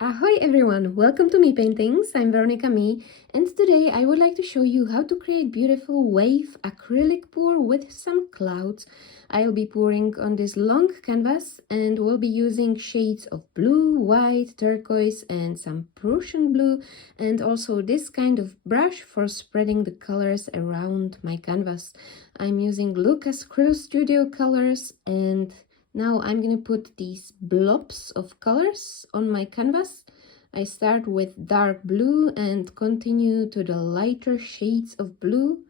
Ahoy everyone, welcome to Me Paintings. I'm Veronica Me, and today I would like to show you how to create beautiful wave acrylic pour with some clouds. I'll be pouring on this long canvas and we'll be using shades of blue, white, turquoise and some Prussian blue, and also this kind of brush for spreading the colors around my canvas. I'm using Lucas Krill Studio colors, and now I'm gonna put these blobs of colors on my canvas. I start with dark blue and continue to the lighter shades of blue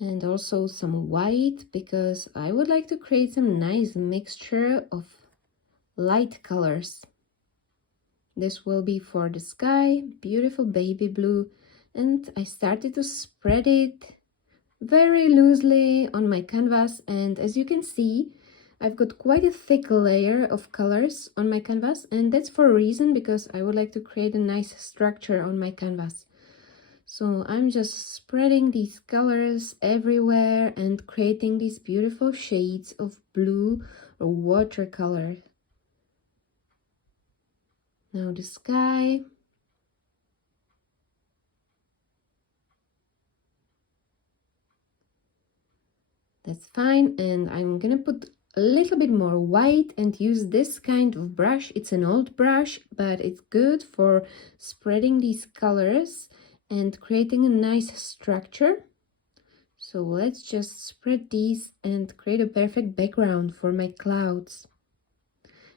and also some white, because I would like to create some nice mixture of light colors. This will be for the sky, beautiful baby blue, and I started to spread it very loosely on my canvas, and as you can see, I've got quite a thick layer of colors on my canvas, and that's for a reason, because I would like to create a nice structure on my canvas. So I'm just spreading these colors everywhere and creating these beautiful shades of blue or watercolor. Now the sky. That's fine, and I'm gonna put a little bit more white and use this kind of brush. It's an old brush, but it's good for spreading these colors and creating a nice structure. So let's just spread these and create a perfect background for my clouds.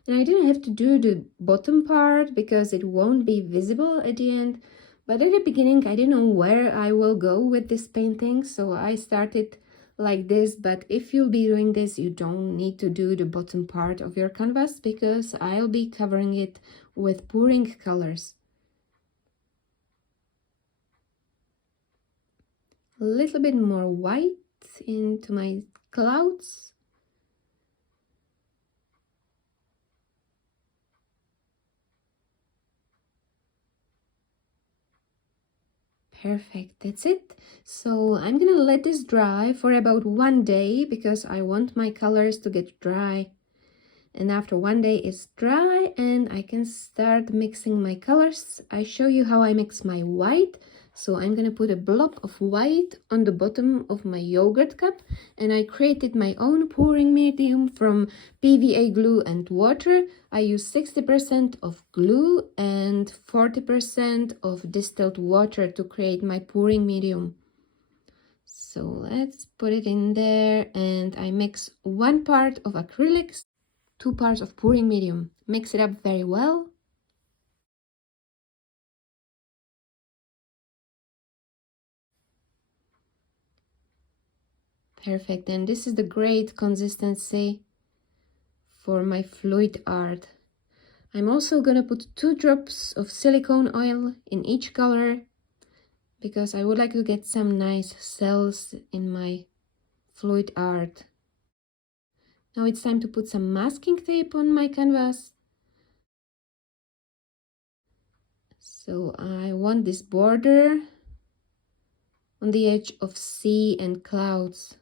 And I didn't have to do the bottom part because it won't be visible at the end, but at the beginning I didn't know where I will go with this painting, so I started like this. But if you'll be doing this, you don't need to do the bottom part of your canvas, because I'll be covering it with pouring colors. A little bit more white into my clouds. Perfect, that's it. So I'm gonna let this dry for about 1 day, because I want my colors to get dry. And after 1 day it's dry and I can start mixing my colors. I show you how I mix my white. So I'm gonna put a blob of white on the bottom of my yogurt cup, and I created my own pouring medium from PVA glue and water. I use 60% of glue and 40% of distilled water to create my pouring medium. So let's put it in there, and I mix 1 part of acrylics, 2 parts of pouring medium. Mix it up very well. Perfect, and this is the great consistency for my fluid art. I'm also gonna put 2 drops of silicone oil in each color, because I would like to get some nice cells in my fluid art. Now it's time to put some masking tape on my canvas. So I want this border on the edge of sea and clouds.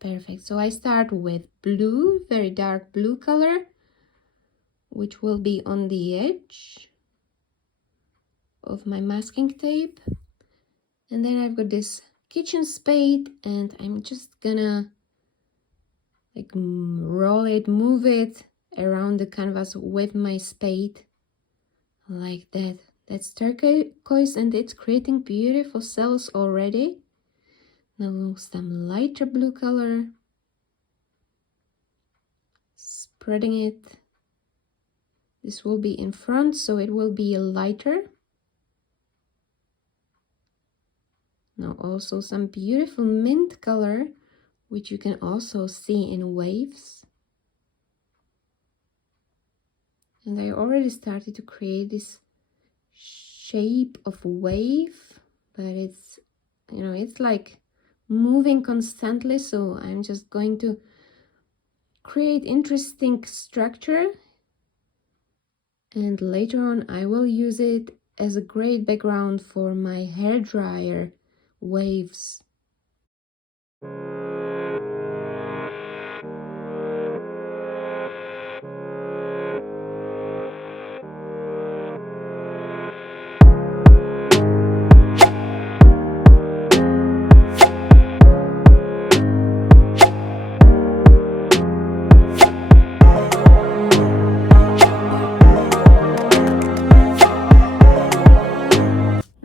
Perfect. So I start with blue, very dark blue color, which will be on the edge of my masking tape. And then I've got this kitchen spade, and I'm just gonna like roll it, move it around the canvas with my spade like that. That's turquoise and it's creating beautiful cells already. Now some lighter blue color, spreading it. This will be in front, so it will be lighter. Now also some beautiful mint color, which you can also see in waves. And I already started to create this shape of wave, but it's, you know, it's like moving constantly, so I'm just going to create interesting structure, and later on I will use it as a great background for my hairdryer waves.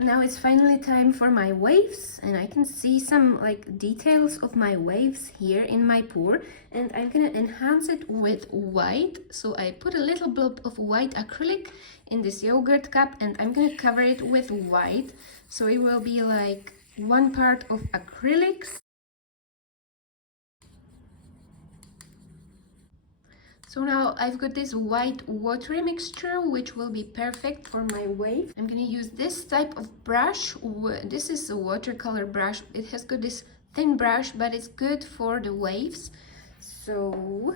now it's finally time for my waves, and I can see some like details of my waves here in my pour, and I'm gonna enhance it with white. So I put a little blob of white acrylic in this yogurt cup, and I'm gonna cover it with white, so it will be like one part of acrylics. So now I've got this white watery mixture, which will be perfect for my wave. I'm gonna use this type of brush. This is a watercolor brush. It has got this thin brush, but it's good for the waves. So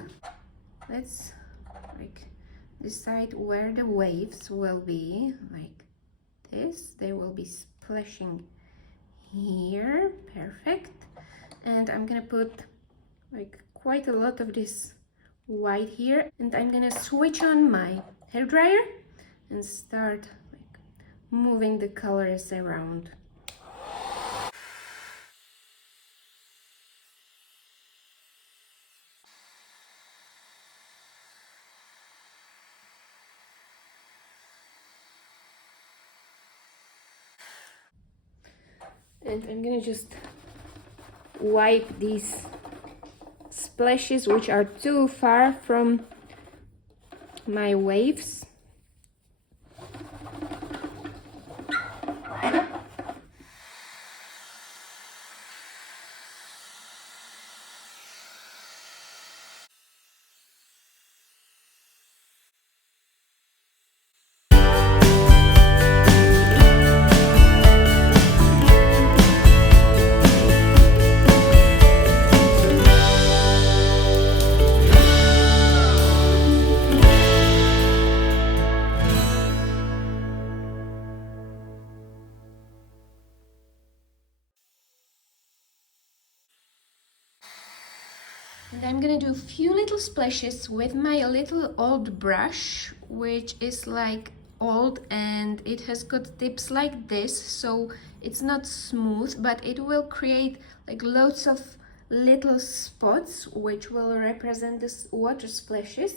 let's like decide where the waves will be, like this. They will be splashing here, perfect. And I'm gonna put like quite a lot of this white here, and I'm gonna switch on my hairdryer and start like moving the colors around. And I'm gonna just wipe these splashes which are too far from my waves. And I'm gonna do a few little splashes with my little old brush, which is like old and it has got tips like this, so it's not smooth, but it will create like loads of little spots which will represent this water splashes.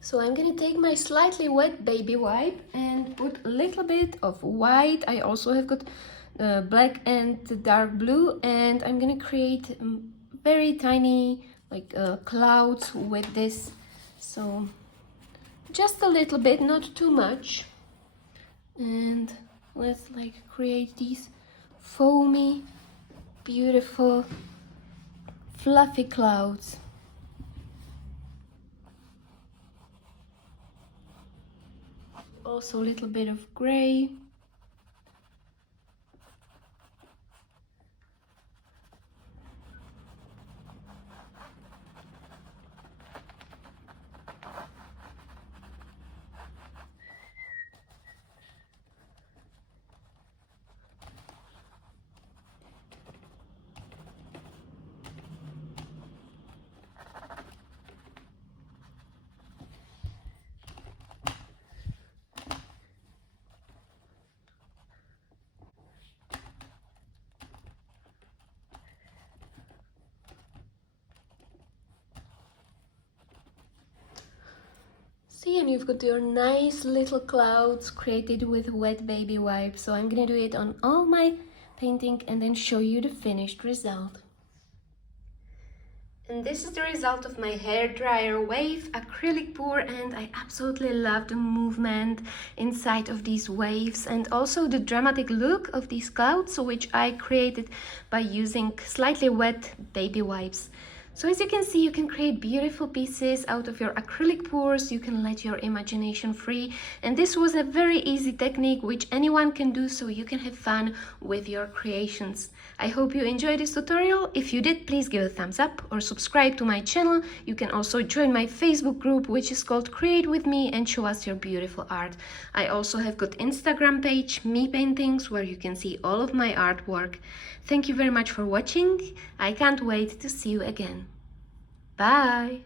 So I'm gonna take my slightly wet baby wipe and put a little bit of white. I also have got black and dark blue, and I'm gonna create very tiny like clouds with this. So just a little bit, not too much. And let's like create these foamy, beautiful, fluffy clouds. Also a little bit of gray. See, and you've got your nice little clouds created with wet baby wipes. So I'm gonna do it on all my painting and then show you the finished result. And this is the result of my hairdryer wave acrylic pour, and I absolutely love the movement inside of these waves and also the dramatic look of these clouds, which I created by using slightly wet baby wipes. So as you can see, you can create beautiful pieces out of your acrylic pours. You can let your imagination free. And this was a very easy technique which anyone can do, so you can have fun with your creations. I hope you enjoyed this tutorial. If you did, please give a thumbs up or subscribe to my channel. You can also join my Facebook group, which is called Create With Me, and show us your beautiful art. I also have got Instagram page, Me Paintings, where you can see all of my artwork. Thank you very much for watching. I can't wait to see you again. Bye!